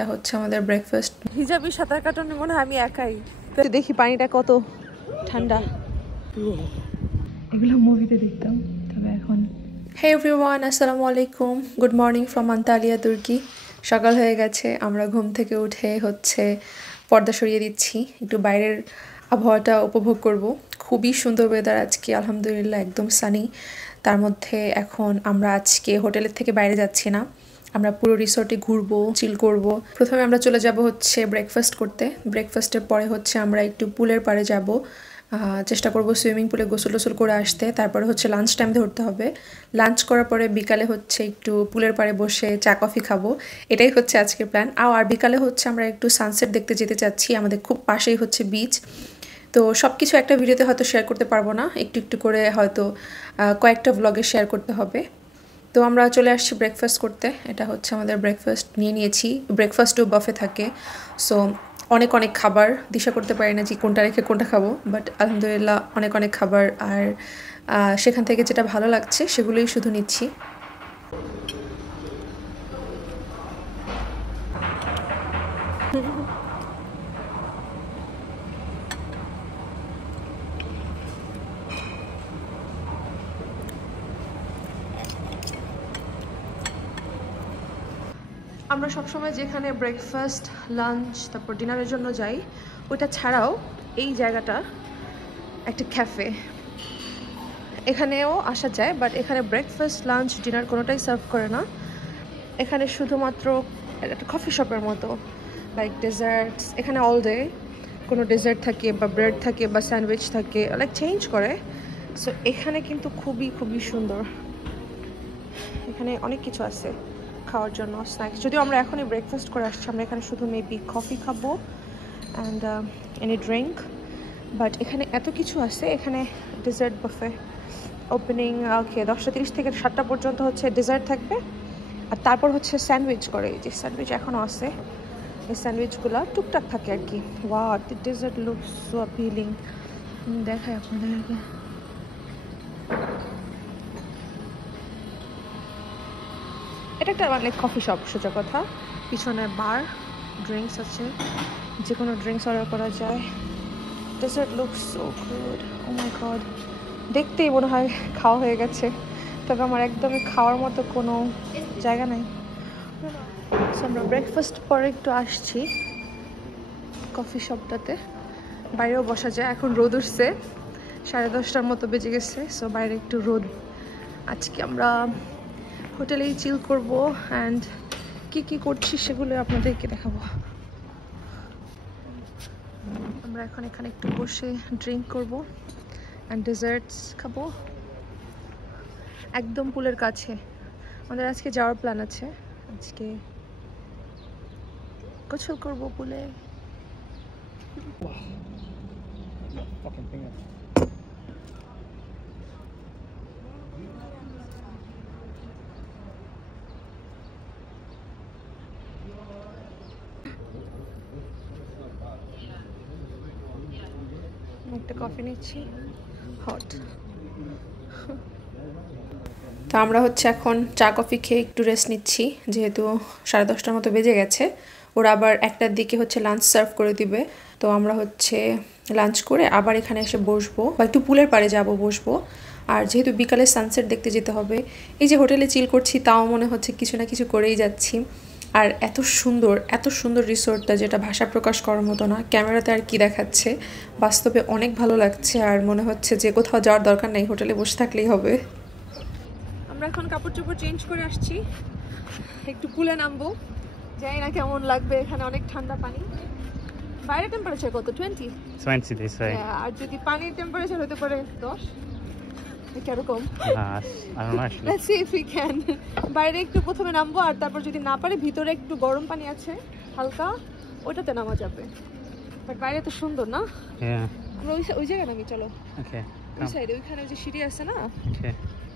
এটা হচ্ছে আমাদের ব্রেকফাস্ট। হিজাবি সাঁতার কাটানো মনে হয় আমি একাই, দেখি পানিটা কত ঠান্ডা। এগুলো মুভিতে দেখতাম, তবে এখন। হে এভরিওয়ান, আসসালামু আলাইকুম, গুড মর্নিং ফ্রম আন্তালিয়া তুর্কি। সকাল হয়ে গেছে, আমরা ঘুম থেকে উঠে হচ্ছে পর্দা সরিয়ে দিচ্ছি, একটু বাইরের আবহাওয়াটা উপভোগ করব। খুবই সুন্দর ওয়েদার আজকে, আলহামদুলিল্লাহ, একদম সানি। তার মধ্যে এখন আমরা আজকে হোটেলের থেকে বাইরে যাচ্ছি না, আমরা পুরো রিসর্টে ঘুরবো, চিল করব। প্রথমে আমরা চলে যাব হচ্ছে ব্রেকফাস্ট করতে। ব্রেকফাস্টের পরে হচ্ছে আমরা একটু পুলের পাড়ে যাব, চেষ্টা করব সুইমিং পুলে গোসল টোসল করে আসতে। তারপরে হচ্ছে লাঞ্চ টাইম ধরতে হবে। লাঞ্চ করার পরে বিকালে হচ্ছে একটু পুলের পাড়ে বসে চা কফি খাবো, এটাই হচ্ছে আজকের প্ল্যান। আর বিকালে হচ্ছে আমরা একটু সানসেট দেখতে যেতে চাচ্ছি, আমাদের খুব পাশেই হচ্ছে বিচ। তো সব কিছু একটা ভিডিওতে হয়তো শেয়ার করতে পারবো না, একটু একটু করে হয়তো কয়েকটা ব্লগে শেয়ার করতে হবে। তো আমরা চলে আসছি ব্রেকফাস্ট করতে। এটা হচ্ছে আমাদের ব্রেকফাস্ট, নিয়ে নিয়েছি। ব্রেকফাস্টও বাফে থাকে, সো অনেক অনেক খাবার, দিশা করতে পারি না যে কোনটা রেখে কোনটা খাবো, বাট আলহামদুলিল্লাহ অনেক অনেক খাবার। আর সেখান থেকে যেটা ভালো লাগছে সেগুলোই শুধু নিচ্ছি। আমরা সবসময় যেখানে ব্রেকফাস্ট, লাঞ্চ, তারপর ডিনারের জন্য যাই, ওটা ছাড়াও এই জায়গাটা একটা ক্যাফে, এখানেও আসা যায়, বাট এখানে ব্রেকফাস্ট, লাঞ্চ, ডিনার কোনোটাই সার্ভ করে না। এখানে শুধুমাত্র একটা কফি শপের মতো, লাইক ডেজার্টস, এখানে অল ডে কোনো ডেজার্ট থাকে বা ব্রেড থাকে বা স্যান্ডউইচ থাকে, লাইক চেঞ্জ করে। সো এখানে কিন্তু খুবই খুবই সুন্দর, এখানে অনেক কিছু আছে খাওয়ার জন্য, স্ন্যাক্স। যদিও আমরা এখনই ব্রেকফাস্ট করে আসছি, আমরা এখানে শুধু মেবি কফি খাবো অ্যান্ড এনি ড্রিঙ্ক, বাট এখানে এত কিছু আছে। এখানে ডেজার্ট বাফে ওপেনিং, ওকে, 10:30 থেকে 7টা পর্যন্ত হচ্ছে ডেজার্ট থাকবে। আর তারপর হচ্ছে স্যান্ডউইচ করে, যে স্যান্ডউইচ এখনও আছে, এই স্যান্ডউইচগুলো টুকটাক থাকে আর কি। ওয়াও, দি ডেজার্ট লুকস সো অ্যাপিলিং। দেখাই আপনাদেরকে, এটা একটা মানে কফি শপ সোজা কথা। পিছনে বার, ড্রিঙ্কস আছে, যে কোনো ড্রিঙ্কস অর্ডার করা যায়। ডেজার্ট লুকস সো গুড, ও মাই গড, দেখতেই মনে হয় খাওয়া হয়ে গেছে, তবে আমার একদমই খাওয়ার মতো কোনো জায়গা নাই। আমরা ব্রেকফাস্ট পরে একটু আসছি কফি শপটাতে, বাইরেও বসা যায়। এখন রোদ উঠছে, 10:30টার মতো বেজে গেছে, সো বাইরে একটু রোদ। আজকে আমরা হোটেলেই চিল করবো অ্যান্ড কি কি করছি সেগুলো আপনাদেরকে দেখাবো। আমরা এখন এখানে একটু বসে ড্রিঙ্ক করবো অ্যান্ড ডেজার্টস খাবো, একদম পুলের কাছে। আমাদের আজকে যাওয়ার প্ল্যান আছে, আজকে গোসল করবো পুলে। একটা কফি নিচ্ছি, হট। তো আমরা হচ্ছে এখন চা কফি খেয়ে একটু রেস্ট নিচ্ছি, যেহেতু 10:30টার মতো বেজে গেছে। ওরা আবার 1টার দিকে হচ্ছে লাঞ্চ সার্ভ করে দিবে। তো আমরা হচ্ছে লাঞ্চ করে আবার এখানে এসে বসবো বা একটু পুলের পাড়ে যাব বসবো। আর যেহেতু বিকালে সানসেট দেখতে যেতে হবে, এই যে হোটেলে চিল করছি তাও মনে হচ্ছে কিছু না কিছু করেই যাচ্ছি। আর এত সুন্দর রিসোর্টটা, যেটা ভাষা প্রকাশ করার মতো না। ক্যামেরাতে আর কি দেখাচ্ছে, বাস্তবে অনেক ভালো লাগছে। আর মনে হচ্ছে যে কোথাও যাওয়ার দরকার নেই, হোটেলে বসে থাকলেই হবে। আমরা এখন কাপড় চোপড় চেঞ্জ করে আসছি, একটু পুলে নামবো, জানি না কেমন লাগবে, এখানে অনেক ঠান্ডা পানি। বাইরে টেম্পারেচার কত? 20 they say। আর যদি পানির টেম্পারেচার হতে পারে 10, কিরকম? Let's see if we can। বাইরে একটু প্রথমে নামবো, আর তারপর যদি না পারে ভিতরে একটু গরম পানি আছে হালকা, ওটাতে নামা যাবে। বাট বাইরে তো সুন্দর না? আমরা ওই জায়গায় নামি, চলো। ওই সাইডে, ওইখানে যে সিঁড়ি আছে না।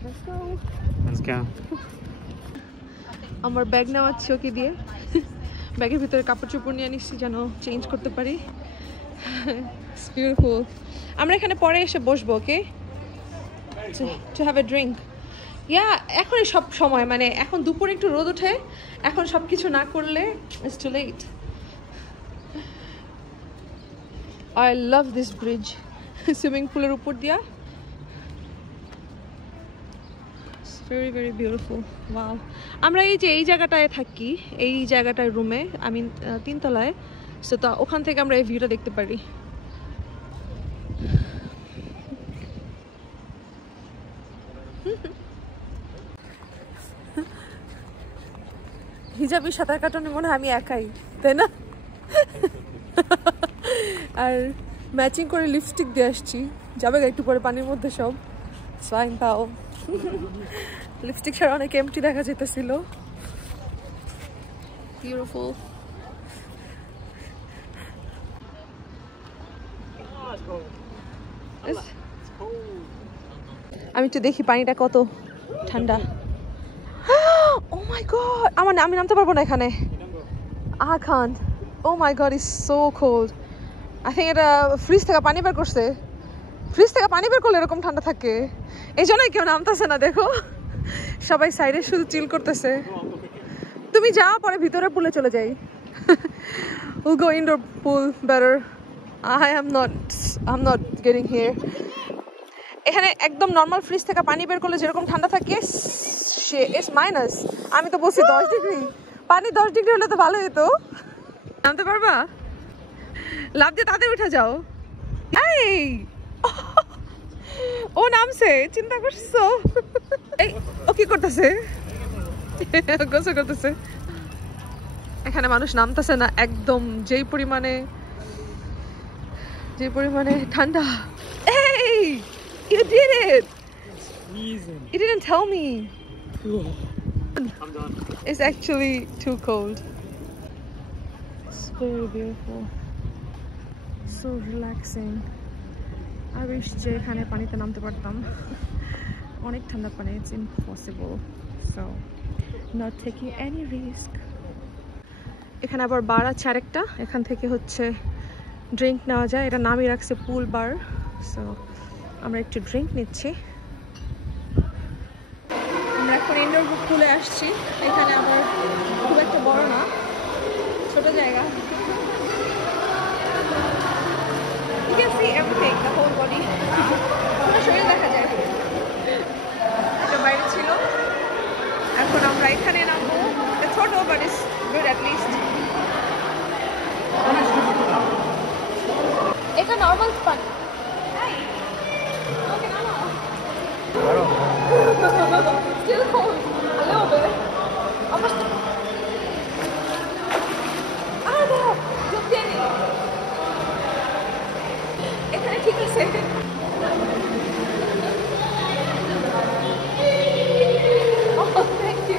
Let's go। আমার ব্যাগ নেওয়াচ্ছি ওকে দিয়ে, ব্যাগের ভিতরে কাপড় চোপড় নিয়ে নিচ্ছি যেন চেঞ্জ করতে পারি। It's beautiful। আমরা এখানে পরে এসে বসবো, ওকে, to have a drink। ইয়া এখনই সব সময়, মানে এখন দুপুরে একটু রোদ ওঠে, এখন সব কিছু না করলে it's too late. I love this bridge, swimming পুলের উপর দিয়া, ভেরি ভেরি বিউটিফুল। ওয়াও, আমরা এই যে এই জায়গাটায় থাকি, এই জায়গাটায় রুমে, আমি 3 তলায়, সো তো ওখান থেকে আমরা এই ভিউটা দেখতে পারি। হিজাবি সাঁতার কাটানো মনে হয় আমি একাই, তাই না? আর ম্যাচিং করে লিপস্টিক দিয়ে আসছি, যাবে একটু পরে পানির মধ্যে সব সাইন পাও। লিপস্টিক ছাড়া অনেক এমটি দেখা যেতেছিল। বিউটিফুল। আমি একটু দেখি পানিটা কত ঠান্ডা। ও মাই গড, আমি নামতে পারবো না এখানে। I can't. Oh my god, it's so cold. I think এটা ফ্রিজ থেকে পানি বের করছে। ফ্রিজ থেকে পানি বের করলে এরকম ঠান্ডা থাকে, এই জন্যই কেউ নামতেছে না। দেখো সবাই সাইডে শুধু চিল করতেছে। তুমি যাও, পরে ভিতরে পুলে চলে যাই। We'll go indoor pool better. I'm not getting here. এখানে একদম নর্মাল ফ্রিজ থেকে পানি বের করলে যেরকম ঠান্ডা থাকে, ইটস মাইনাস। আমি তো বলছি 10 ডিগ্রি, পানি 10 ডিগ্রি হলে তো ভালো হতো। নামতে পারবা? লাফ দিয়ে তাদের উঠে যাও। এই ও নামছে, চিন্তা করছো? এই ও কি করতেছে? গোসল করতেছে। এখানে মানুষ নামতেছে না, একদম যেই পরিমাণে ঠান্ডা। এই you did it. You didn't tell me. I'm done. It's actually too cold. It's very beautiful. So relaxing. I wish যে এখানে পানিতে নামতে পারতাম। অনেক ঠান্ডা পানি, it's impossible. So not taking any risk. এখানে আবার বার আছে আরেকটা, এখান থেকে হচ্ছে ড্রিঙ্ক নেওয়া যায়। এটা নামই রাখছে পুল বার। সো আমরা একটু ড্রিঙ্ক নিচ্ছি। আমরা এখন ইনডোর পুলে আসছি। এখানে আবার খুব একটা বড় না, ছোট জায়গা। You can see everything, the whole body. পুরো শরীর দেখা যায়। এটা বাইরে ছিল, এখন আমরা এখানে নামবো। It's ছোট, but it's good at least. এটা normal spot. Still cold, a little bit. Almost. No, look Danny. এখানে ঠিক আছে। Oh, thank you.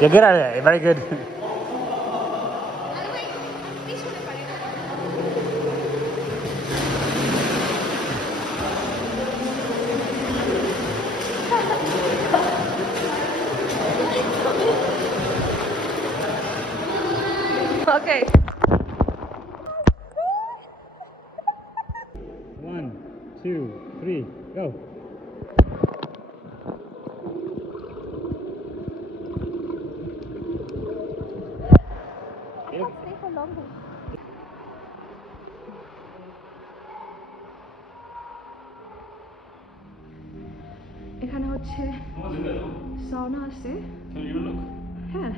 You're good at it. Very good. Okay. 1, 2, 3, go. I can't stay for longer. এখানে হচ্ছে সাউনা আছে। Can you look? হ্যাঁ,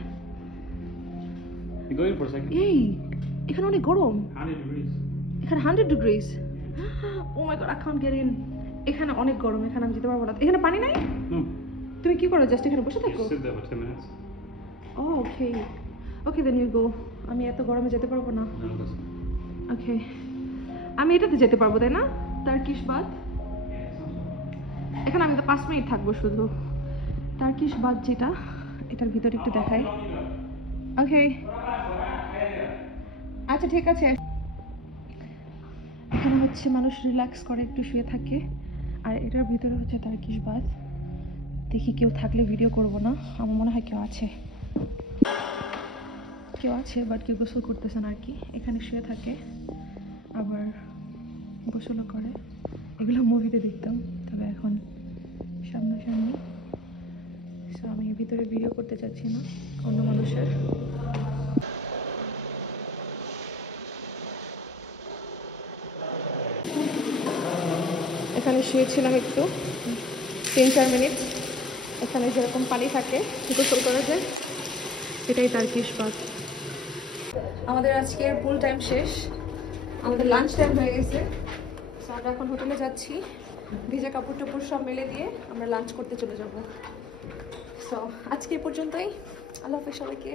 You go in for a second. এই এখানে অনেক গরম। 100 degrees. এখানে 100 degrees. Oh my god, I can't get in. এখানে অনেক গরম, এখানে আমি যেতে পারবো না। এখানে পানি নাই? No. তুমি কি করো? জাস্ট এখানে বসে থাকো? Just sit there for 10 minutes. Oh, okay. Okay, then you go. আমি এত গরমে যেতে পারবো না। No, that's ওকে, আমি এটাতে যেতে পারবো, তাই না? Turkish bath. এখানে আমি তো 5 মিনিট থাকবো শুধু। টার্কিশ বাথ যেটা, এটার ভিতরে একটু দেখাই। ওকে, আচ্ছা ঠিক আছে। এখানে হচ্ছে মানুষ রিল্যাক্স করে, একটু শুয়ে থাকে। আর এটার ভিতরে হচ্ছে টার্কিশ বাথ। দেখি কেউ থাকলে ভিডিও করব না, আমার মনে হয় কেউ আছে, বাট কেউ গোসল করতেছে না আর কি। এখানে শুয়ে থাকে, আবার গোসলও করে। এগুলো মুভিতে দেখতাম, তবে এখন সামনাসামনি। সো আমি ভিতরে ভিডিও করতে চাচ্ছি না অন্য মানুষের। এখানে শুয়েছিলাম একটু 3-4 মিনিট। এখানে যেরকম পানি থাকে গোসল করা যায়, এটাই টার্কিশ বাথ। আমাদের আজকের পুল টাইম শেষ, আমাদের লাঞ্চ টাইম হয়ে গেছে। সো আমরা এখন হোটেলে যাচ্ছি, ভিজা কাপড় টাপড় সব মেলে দিয়ে আমরা লাঞ্চ করতে চলে যাব। সো আজকে পর্যন্তই, আল্লাহ হাফেজ সবাইকে।